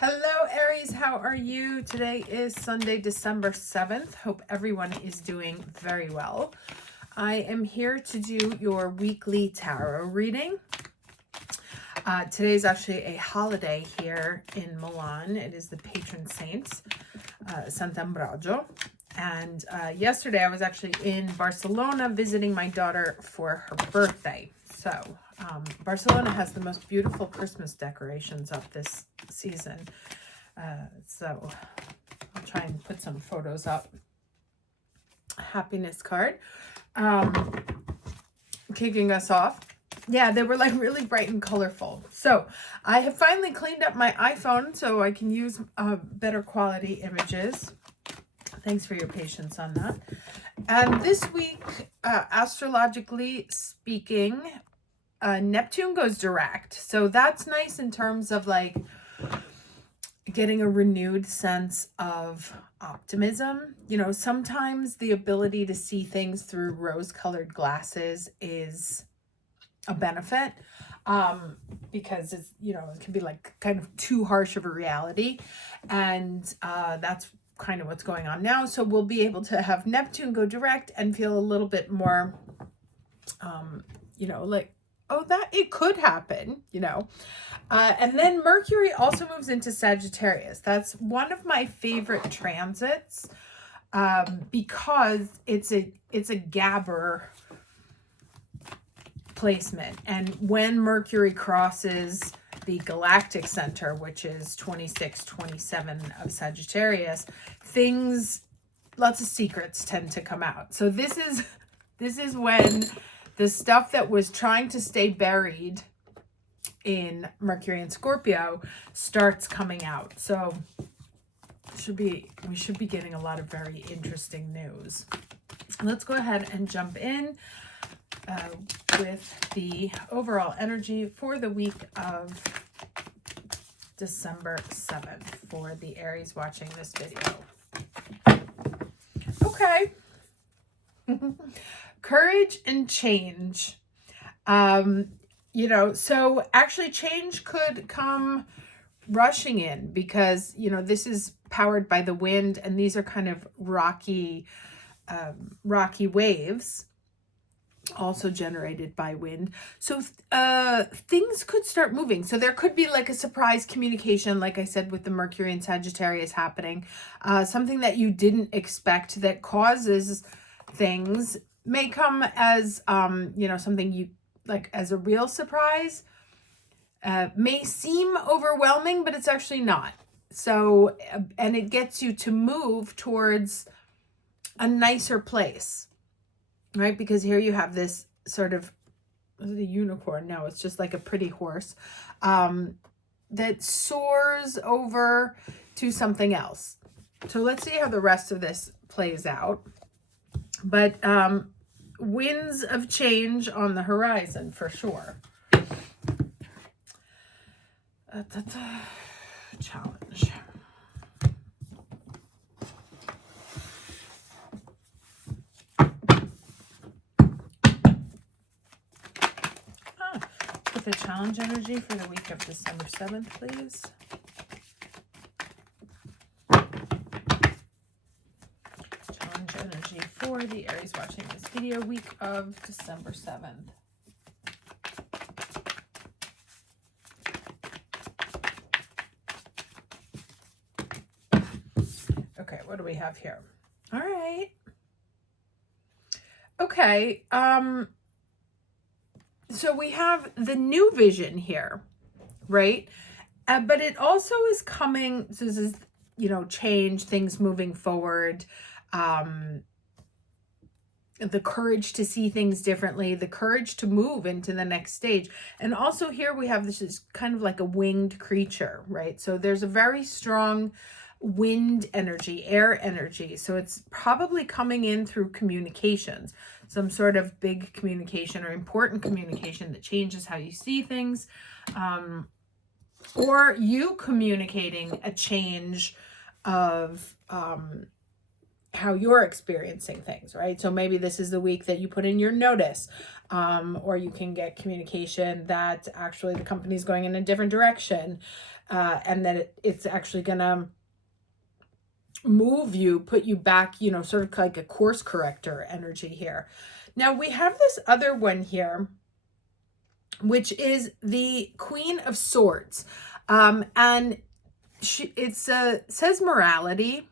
Hello, Aries. How are you? Today is Sunday, December 7th. Hope everyone is doing very well. I am here to do your weekly tarot reading. Today is actually a holiday here in Milan. It is the patron saint, Sant'Ambrogio. And yesterday I was actually in Barcelona visiting my daughter for her birthday. So Barcelona has the most beautiful Christmas decorations up this season. So I'll try and put some photos up. Happiness card. Kicking us off. Yeah, they were like really bright and colorful. So I have finally cleaned up my iPhone so I can use better quality images. Thanks for your patience on that. And this week, astrologically speaking, Neptune goes direct. So that's nice in terms of like getting a renewed sense of optimism. You know, sometimes the ability to see things through rose-colored glasses is a benefit because it's, you know, it can be like kind of too harsh of a reality. And that's kind of what's going on now. So we'll be able to have Neptune go direct and feel a little bit more, you know, like, oh, that it could happen, you know. And then Mercury also moves into Sagittarius. That's one of my favorite transits because it's a Gabber placement. And when Mercury crosses the galactic center, which is 26-27 of Sagittarius, lots of secrets tend to come out. So this is when the stuff that was trying to stay buried in Mercury and Scorpio starts coming out. So we should be getting a lot of very interesting news. Let's go ahead and jump in with the overall energy for the week of December 7th for the Aries watching this video. Okay. Courage and change. You know, so actually change could come rushing in because, you know, this is powered by the wind and these are kind of rocky waves also generated by wind. So things could start moving. So there could be like a surprise communication, like I said, with the Mercury and Sagittarius happening, something that you didn't expect that causes things may come as, you know, something you like as a real surprise, may seem overwhelming, but it's actually not. So, and it gets you to move towards a nicer place, right? Because here you have this sort of, is it a unicorn? No, it's just like a pretty horse that soars over to something else. So let's see how the rest of this plays out. But winds of change on the horizon for sure. Challenge. Put the challenge energy for the week of December 7th, please. Challenge energy for the Aries watching this video, week of December 7th. Okay, what do we have here? All right. Okay, so we have the new vision here, right? But it also is coming, so this is, you know, change, things moving forward, the courage to see things differently, the courage to move into the next stage. And also here we have this is kind of like a winged creature, right? So there's a very strong wind energy, air energy. So it's probably coming in through communications, some sort of big communication or important communication that changes how you see things, or you communicating a change of how you're experiencing things, right? So maybe this is the week that you put in your notice, or you can get communication that actually the company's going in a different direction. and that it's actually going to move you, put you back, sort of like a course corrector energy here. Now we have this other one here, which is the Queen of Swords. And it says morality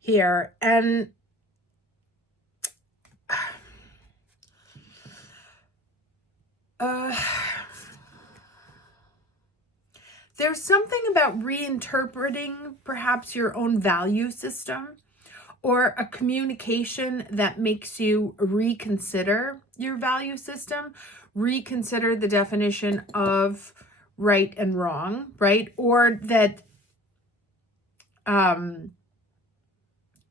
here. And there's something about reinterpreting perhaps your own value system, or a communication that makes you reconsider your value system, reconsider the definition of right and wrong, right? Or that you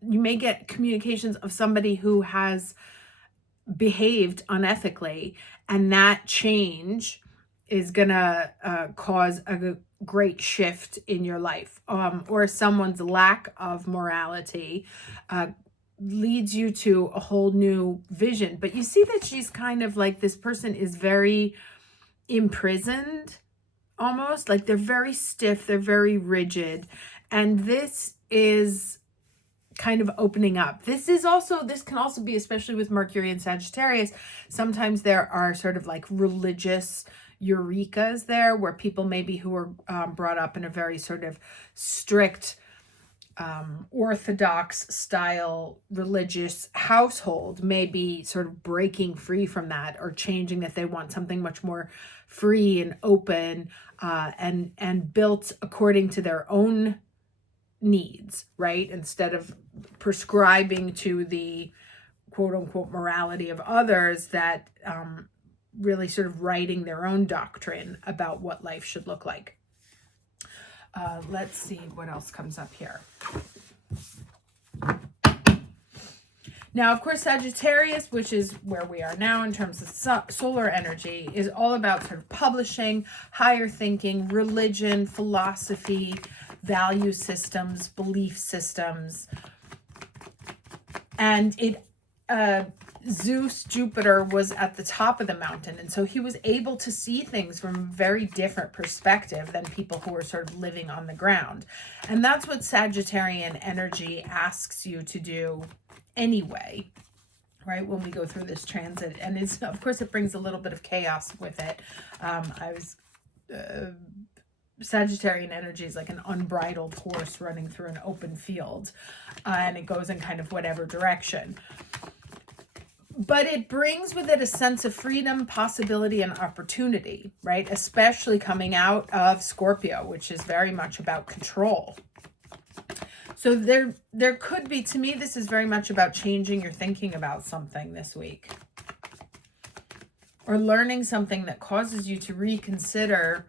may get communications of somebody who has behaved unethically, and that change is gonna cause a great shift in your life, or someone's lack of morality leads you to a whole new vision. But you see that she's kind of like, this person is very imprisoned, almost like they're very stiff, they're very rigid, and this is kind of opening up. This can also be, especially with Mercury and Sagittarius, sometimes there are sort of like religious eurekas there, where people maybe who are brought up in a very sort of strict orthodox style religious household may be sort of breaking free from that, or changing, that they want something much more free and open, and built according to their own needs, right? Instead of prescribing to the quote unquote morality of others, that really sort of writing their own doctrine about what life should look like. Let's see what else comes up here. Now, of course, Sagittarius, which is where we are now in terms of solar energy, is all about sort of publishing, higher thinking, religion, philosophy, value systems, belief systems. And Zeus, Jupiter, was at the top of the mountain. And so he was able to see things from a very different perspective than people who are sort of living on the ground. And that's what Sagittarian energy asks you to do anyway, right? When we go through this transit. And it's, of course, it brings a little bit of chaos with it. Sagittarian energy is like an unbridled horse running through an open field, and it goes in kind of whatever direction. But it brings with it a sense of freedom, possibility, and opportunity, right? Especially coming out of Scorpio, which is very much about control. So there could be, to me, this is very much about changing your thinking about something this week, or learning something that causes you to reconsider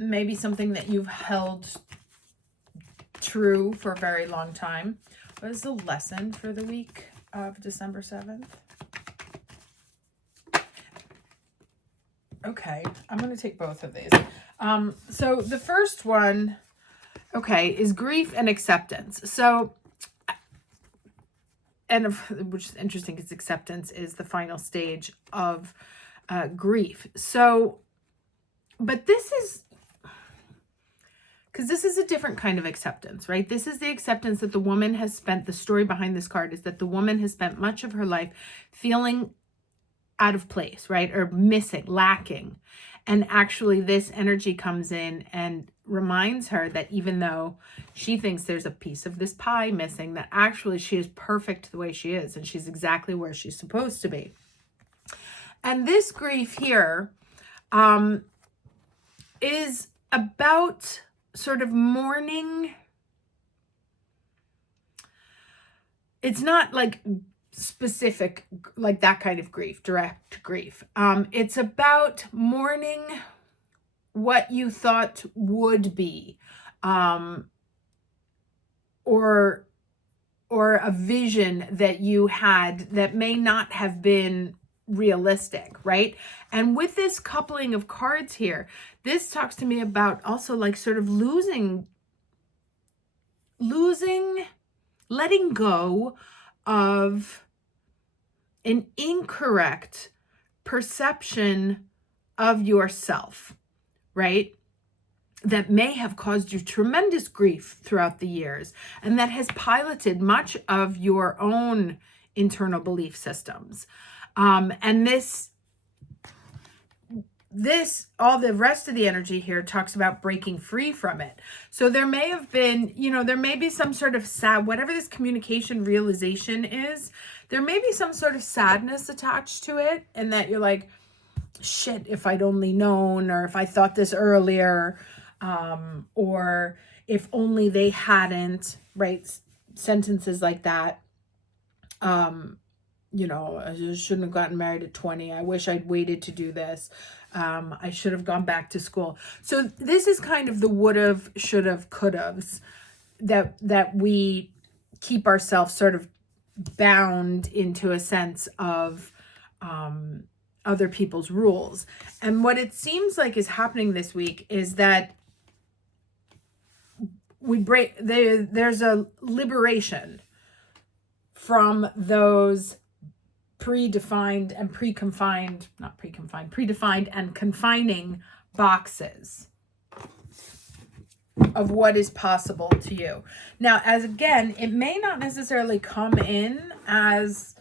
maybe something that you've held true for a very long time. What is the lesson for the week of December 7th? Okay, I'm going to take both of these. So the first one, okay, is grief and acceptance. So, which is interesting because acceptance is the final stage of grief. So, but this is, because this is a different kind of acceptance, right? This is the acceptance that the woman has spent, the story behind this card is that the woman has spent much of her life feeling out of place, right? Or missing, lacking. And actually this energy comes in and reminds her that even though she thinks there's a piece of this pie missing, that actually she is perfect the way she is, and she's exactly where she's supposed to be. And this grief here is about sort of mourning. It's not like specific, like that kind of grief, direct grief. It's about mourning what you thought would be, or a vision that you had that may not have been realistic, right? And with this coupling of cards here, this talks to me about also like sort of losing, letting go of an incorrect perception of yourself, right? That may have caused you tremendous grief throughout the years, and that has piloted much of your own internal belief systems. And all the rest of the energy here talks about breaking free from it. So there may have been, there may be some sort of sad, whatever this communication realization is, there may be some sort of sadness attached to it, and that you're like, shit, if I'd only known, or if I thought this earlier, or if only they hadn't, right? Sentences like that. I just shouldn't have gotten married at 20. I wish I'd waited to do this. I should have gone back to school. So this is kind of the would've, should've, could've's that we keep ourselves sort of bound into a sense of other people's rules. And what it seems like is happening this week is that there's a liberation from those predefined and confining boxes of what is possible to you. Now, as again, it may not necessarily come in as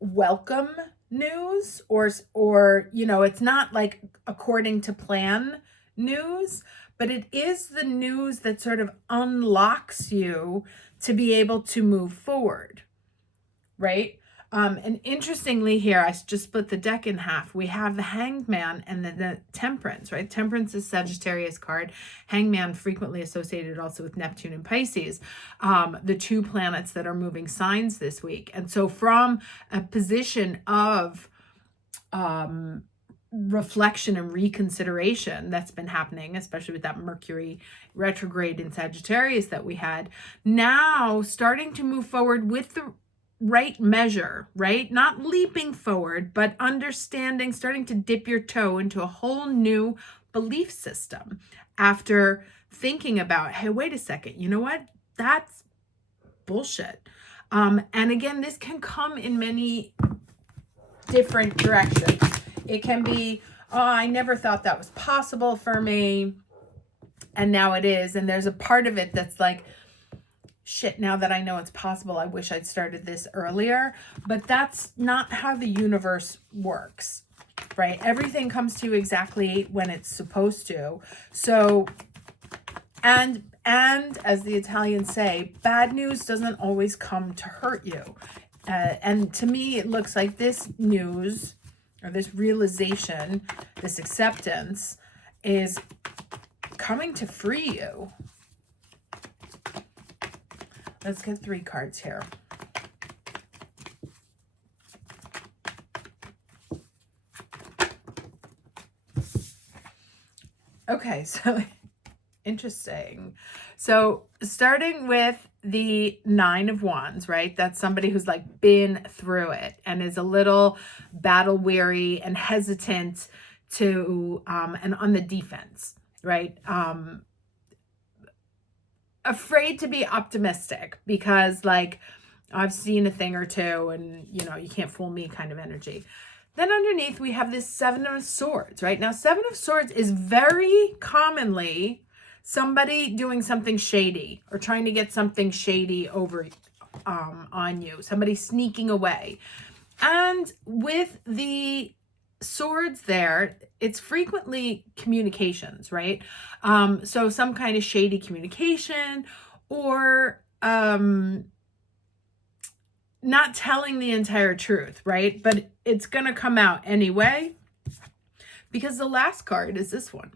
welcome news or it's not like according to plan news, but it is the news that sort of unlocks you to be able to move forward, right? And interestingly here, I just split the deck in half. We have the Hanged Man and the Temperance, right? Temperance is Sagittarius card. Hanged Man frequently associated also with Neptune and Pisces, the two planets that are moving signs this week. And so from a position of reflection and reconsideration that's been happening, especially with that Mercury retrograde in Sagittarius that we had, now starting to move forward with the right measure, right? Not leaping forward, but understanding, starting to dip your toe into a whole new belief system after thinking about, hey, wait a second, you know what? That's bullshit. And again, this can come in many different directions. It can be, oh, I never thought that was possible for me, and now it is. And there's a part of it that's like, shit, now that I know it's possible, I wish I'd started this earlier. But that's not how the universe works, right? Everything comes to you exactly when it's supposed to. So, and as the Italians say, bad news doesn't always come to hurt you. And to me, it looks like this news, or this realization, this acceptance, is coming to free you. Let's get 3 cards here. Okay, so interesting. So starting with the 9 of Wands, right? That's somebody who's like been through it and is a little battle weary and hesitant to, and on the defense, right? Afraid to be optimistic because like, I've seen a thing or two and you can't fool me kind of energy. Then underneath we have this 7 of Swords, right? Now 7 of Swords is very commonly somebody doing something shady or trying to get something shady over on you, somebody sneaking away. And with the swords there, it's frequently communications, right? So some kind of shady communication or not telling the entire truth, right? But it's going to come out anyway because the last card is this one.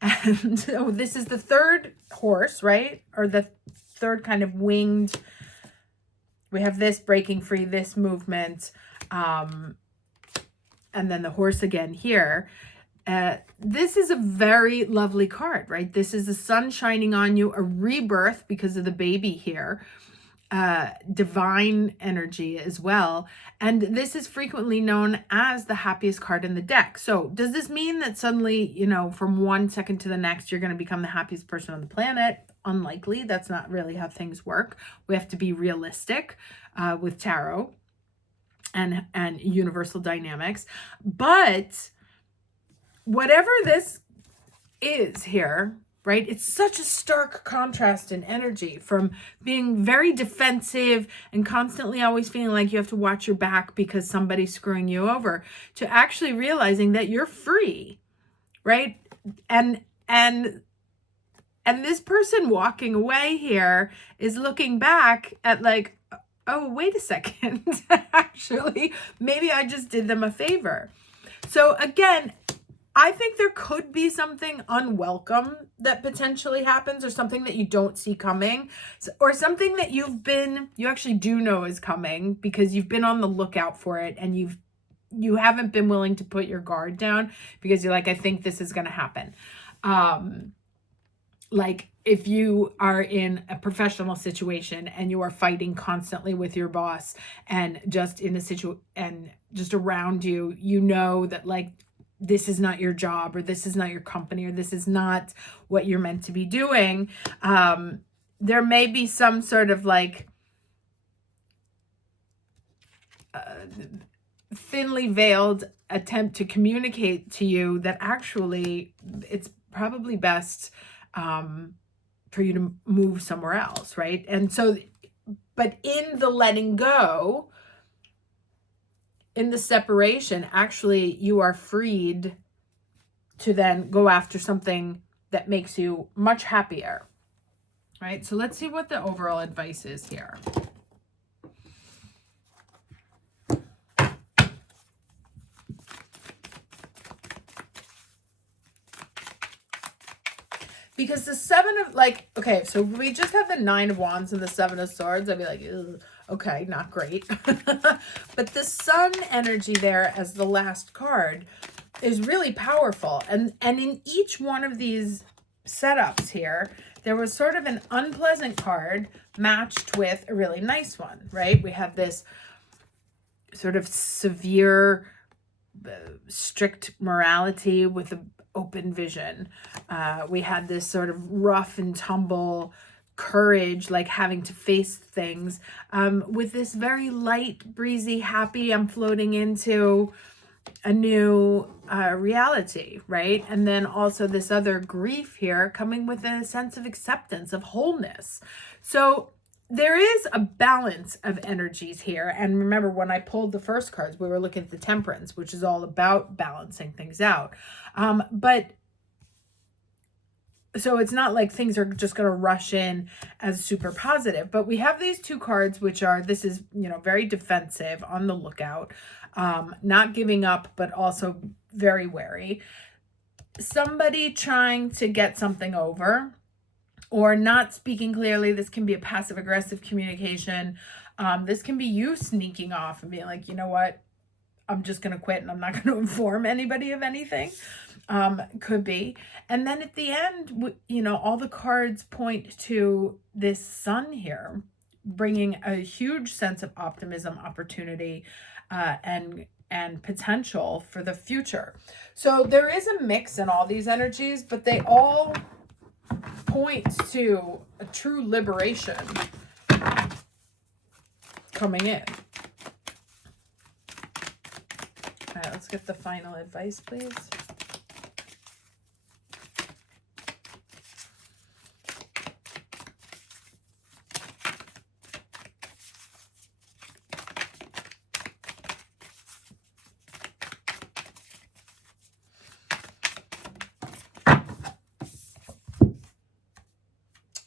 And so this is the 3rd horse, right? Or the 3rd kind of winged. We have this breaking free, this movement. And then the horse again here. This is a very lovely card, right? This is the sun shining on you, a rebirth because of the baby here. Divine energy as well. And this is frequently known as the happiest card in the deck. So does this mean that suddenly, from one second to the next, you're going to become the happiest person on the planet? Unlikely. That's not really how things work. We have to be realistic with tarot and universal dynamics. But whatever this is here, right? It's such a stark contrast in energy from being very defensive and constantly always feeling like you have to watch your back because somebody's screwing you over, to actually realizing that you're free, right? And this person walking away here is looking back at like, oh, wait a second. Actually, maybe I just did them a favor. So again, I think there could be something unwelcome that potentially happens, or something that you don't see coming, or something that you actually do know is coming because you've been on the lookout for it, and you haven't been willing to put your guard down because you're like, I think this is going to happen. Like if you are in a professional situation and you are fighting constantly with your boss, and just in a and just around you, you know that like, this is not your job, or this is not your company, or this is not what you're meant to be doing. There may be some sort of like thinly veiled attempt to communicate to you that actually it's probably best for you to move somewhere else, right? And so, but in the letting go, in the separation, actually you are freed to then go after something that makes you much happier, right? So let's see what the overall advice is here. Because the Seven of, like, okay, so if we just had the Nine of Wands and the Seven of Swords, I'd be like, okay, not great. But the Sun energy there as the last card is really powerful. And in each one of these setups here, there was sort of an unpleasant card matched with a really nice one, right? We have this sort of severe, strict morality with an open vision. We had this sort of rough and tumble courage, like having to face things, with this very light, breezy, happy, I'm floating into a new reality, right? And then also this other grief here coming with a sense of acceptance, of wholeness. So there is a balance of energies here. And remember, when I pulled the first cards, we were looking at the Temperance, which is all about balancing things out. But so it's not like things are just going to rush in as super positive. But we have these two cards, which are, this is, very defensive, on the lookout, not giving up, but also very wary. Somebody trying to get something over, or not speaking clearly. This can be a passive aggressive communication. This can be you sneaking off and being like, you know what, I'm just going to quit and I'm not going to inform anybody of anything. Could be. And then at the end, all the cards point to this Sun here, bringing a huge sense of optimism, opportunity, and potential for the future. So there is a mix in all these energies, but they all point to a true liberation coming in. All right, let's get the final advice, please.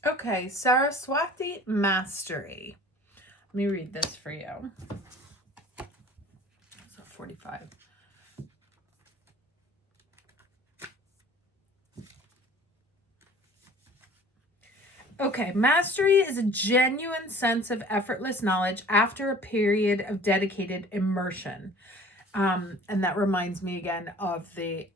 Okay, Saraswati Mastery. Let me read this for you. So 45. Okay, mastery is a genuine sense of effortless knowledge after a period of dedicated immersion. And that reminds me again of the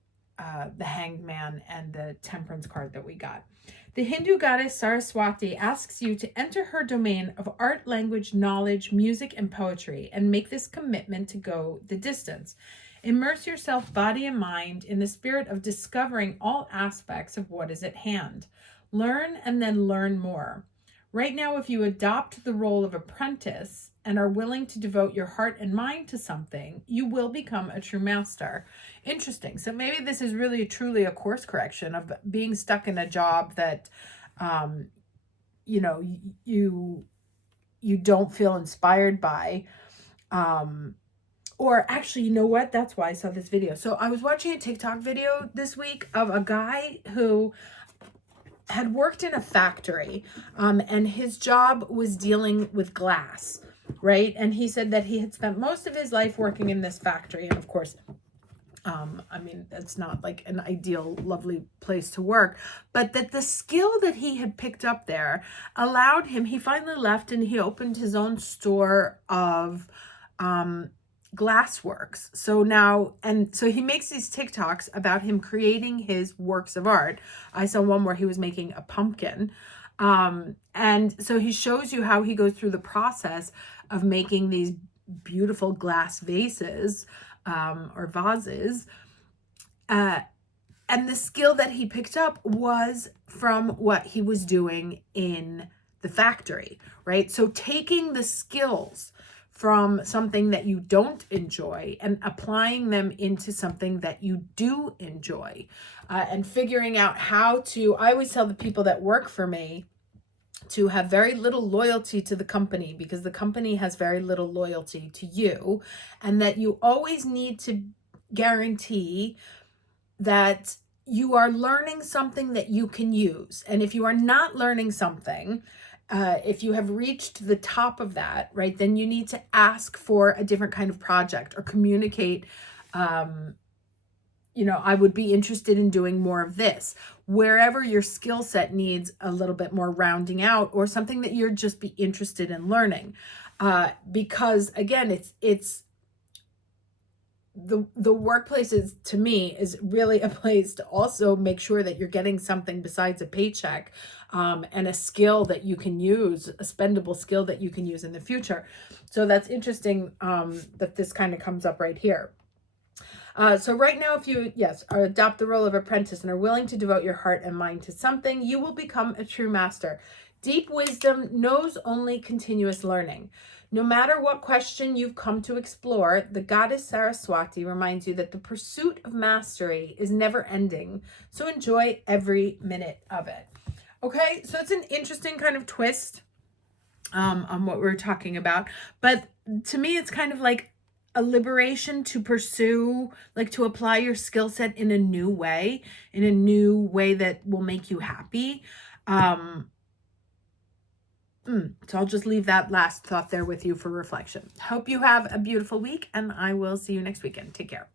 Hanged Man and the Temperance card that we got. The Hindu goddess Saraswati asks you to enter her domain of art, language, knowledge, music, and poetry, and make this commitment to go the distance. Immerse yourself, body and mind, in the spirit of discovering all aspects of what is at hand. Learn and then learn more. Right now, if you adopt the role of apprentice, and are willing to devote your heart and mind to something, you will become a true master. Interesting. So maybe this is really truly a course correction of being stuck in a job that, you know, you don't feel inspired by. Or actually, you know what? That's why I saw this video. So I was watching a TikTok video this week of a guy who had worked in a factory, and his job was dealing with glass, right? And he said that he had spent most of his life working in this factory. And of course, I mean, it's not like an ideal, lovely place to work, but that the skill that he had picked up there allowed him, he finally left and he opened his own store of glassworks. So now, and so he makes these TikToks about him creating his works of art. I saw one where he was making a pumpkin. And so he shows you how he goes through the process of making these beautiful glass vases, or vases. And the skill that he picked up was from what he was doing in the factory, right? So taking the skills from something that you don't enjoy and applying them into something that you do enjoy, and figuring out how to, I always tell the people that work for me to have very little loyalty to the company, because the company has very little loyalty to you, and that you always need to guarantee that you are learning something that you can use. And if you are not learning something, if you have reached the top of that, right, then you need to ask for a different kind of project or communicate, you know, I would be interested in doing more of this, wherever your skill set needs a little bit more rounding out, or something that you're just be interested in learning. Because again, it's the workplace is, to me, is really a place to also make sure that you're getting something besides a paycheck, and a skill that you can use, a spendable skill that you can use in the future. So that's interesting, that this kind of comes up right here. So right now, if you, adopt the role of apprentice and are willing to devote your heart and mind to something, you will become a true master. Deep wisdom knows only continuous learning. No matter what question you've come to explore, the goddess Saraswati reminds you that the pursuit of mastery is never ending. So enjoy every minute of it. Okay, so it's an interesting kind of twist, on what we're talking about. But to me, it's kind of like a liberation to pursue, like to apply your skill set in a new way that will make you happy. So I'll just leave that last thought there with you for reflection. Hope you have a beautiful week, and I will see you next weekend. Take care.